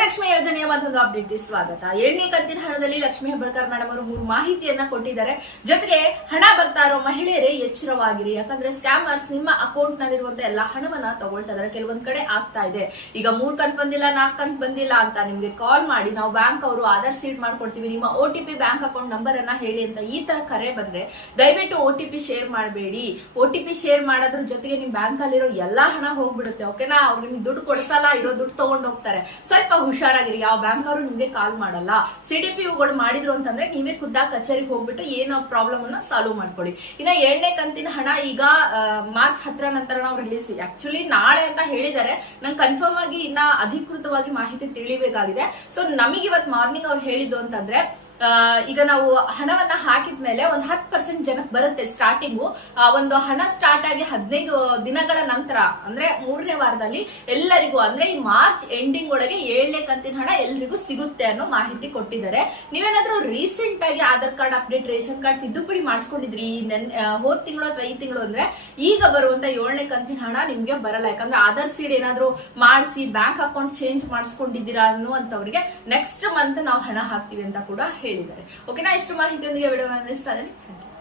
ಲಕ್ಷ್ಮಿ ಯೋಜನೆಯ ಮತ್ತೊಂದು ಅಪ್ಡೇಟ್ಗೆ ಸ್ವಾಗತ. 7ನೇ ಕಂತಿನ ಹಣದಲ್ಲಿ ಲಕ್ಷ್ಮಿ ಹೆಬ್ಬಾಳ್ಕರ್ ಮೇಡಮ್ ಅವರು 3 ಮಾಹಿತಿಯನ್ನ ಕೊಟ್ಟಿದ್ದಾರೆ. ಜೊತೆಗೆ ಹಣ ಬರ್ತಾ ಇರೋ ಮಹಿಳೆಯರೇ ಎಚ್ಚರವಾಗಿರಿ, ಯಾಕಂದ್ರೆ ಸ್ಕ್ಯಾಮರ್ಸ್ ನಿಮ್ಮ ಅಕೌಂಟ್ ನಲ್ಲಿರುವಂತ ಎಲ್ಲಾ ಹಣವನ್ನ ತಗೊಳ್ತಾ ಇದಾರೆ. ಕೆಲವೊಂದ್ ಕಡೆ ಆಗ್ತಾ ಇದೆ. ಈಗ 3 ಕಂತ್ ಬಂದಿಲ್ಲ, 4 ಕಂತ್ ಬಂದಿಲ್ಲ ಅಂತ ನಿಮ್ಗೆ ಕಾಲ್ ಮಾಡಿ ನಾವು ಬ್ಯಾಂಕ್ ಅವರು ಆಧಾರ್ ಸೀಡ್ ಮಾಡ್ಕೊಡ್ತೀವಿ, ನಿಮ್ಮ OTP ಬ್ಯಾಂಕ್ ಅಕೌಂಟ್ ನಂಬರ್ ಅನ್ನ ಹೇಳಿ ಅಂತ ಈ ತರ ಕರೆ ಬಂದ್ರೆ ದಯವಿಟ್ಟು OTP ಶೇರ್ ಮಾಡಬೇಡಿ. OTP ಶೇರ್ ಮಾಡೋದ್ರ ಜೊತೆಗೆ ನಿಮ್ ಬ್ಯಾಂಕ್ ಅಲ್ಲಿರೋ ಎಲ್ಲಾ ಹಣ ಹೋಗ್ಬಿಡುತ್ತೆ. ಓಕೆನಾ? ಅವ್ರು ನಿಮ್ಗೆ ದುಡ್ಡು ಕೊಡ್ಸಲ್ಲ, ಇರೋ ದುಡ್ಡು ತಗೊಂಡ್ ಹೋಗ್ತಾರೆ. ಸ್ವಲ್ಪ ಹುಷಾರಾಗಿರಿ. ಯಾವ ಬ್ಯಾಂಕ್ ಅವರು ನಿಮ್ಗೆ ಕಾಲ್ ಮಾಡಲ್ಲ. CDPUಗಳು ಮಾಡಿದ್ರು ಅಂತಂದ್ರೆ ನೀವೇ ಖುದ್ದಾಗಿ ಕಚೇರಿಗೆ ಹೋಗ್ಬಿಟ್ಟು ಏನೋ ಪ್ರಾಬ್ಲಮ್ ಅನ್ನ ಸಾಲ್ವ್ ಮಾಡ್ಕೊಳ್ಳಿ. ಇನ್ನ 7ನೇ ಕಂತಿನ ಹಣ ಈಗ ಮಾರ್ಚ್ 10 ನಂತರ ನಾವು ರಿಲೀಸ್, ಆಕ್ಚುಲಿ ನಾಳೆ ಅಂತ ಹೇಳಿದ್ದಾರೆ. ನಂಗೆ ಕನ್ಫರ್ಮ್ ಆಗಿ ಇನ್ನ ಅಧಿಕೃತವಾಗಿ ಮಾಹಿತಿ ತಿಳಿಬೇಕಾಗಿದೆ. ಸೊ ನಮಗೆ ಇವತ್ತು ಮಾರ್ನಿಂಗ್ ಅವ್ರು ಹೇಳಿದ್ದು ಅಂತಂದ್ರೆ ಈಗ ನಾವು ಹಣವನ್ನ ಹಾಕಿದ್ಮೇಲೆ ಒಂದು 10% ಜನಕ್ಕೆ ಬರುತ್ತೆ ಸ್ಟಾರ್ಟಿಂಗು. ಒಂದು ಹಣ ಸ್ಟಾರ್ಟ್ ಆಗಿ 15 ದಿನಗಳ ನಂತರ ಅಂದ್ರೆ 3ನೇ ವಾರದಲ್ಲಿ ಎಲ್ಲರಿಗೂ ಅಂದ್ರೆ ಈ ಮಾರ್ಚ್ ಎಂಡಿಂಗ್ ಒಳಗೆ 7ನೇ ಕಂತಿನ ಹಣ ಎಲ್ರಿಗೂ ಸಿಗುತ್ತೆ ಅನ್ನೋ ಮಾಹಿತಿ ಕೊಟ್ಟಿದ್ದಾರೆ. ನೀವೇನಾದ್ರೂ ರೀಸೆಂಟ್ ಆಗಿ Aadhaar card update, ration card ತಿದ್ದುಪಡಿ ಮಾಡಿಸ್ಕೊಂಡಿದ್ರಿ ಹೋದ್ ತಿಂಗಳು ಅಥವಾ ಈ ತಿಂಗಳು ಅಂದ್ರೆ ಈಗ ಬರುವಂತ 7ನೇ ಕಂತಿನ ಹಣ ನಿಮ್ಗೆ ಬರಲ್ಲ. ಯಾಕಂದ್ರೆ ಆಧಾರ್ ಸೀಡ್ ಏನಾದ್ರು ಮಾಡಿಸಿ ಬ್ಯಾಂಕ್ ಅಕೌಂಟ್ ಚೇಂಜ್ ಮಾಡಿಸ್ಕೊಂಡಿದ್ದೀರಾ ಅನ್ನುವಂತವ್ರಿಗೆ ನೆಕ್ಸ್ಟ್ ಮಂತ್ ನಾವು ಹಣ ಹಾಕ್ತಿವಿ ಅಂತ ಕೂಡ ಹೇಳಿದ್ದಾರೆ. ಓಕೆನಾ? ಇಷ್ಟು ಮಾಹಿತಿಯೊಂದಿಗೆ ವಿಡಿಯೋ ನಿಲ್ಲಿಸ್ತಾ ಇದ್ದೀನಿ.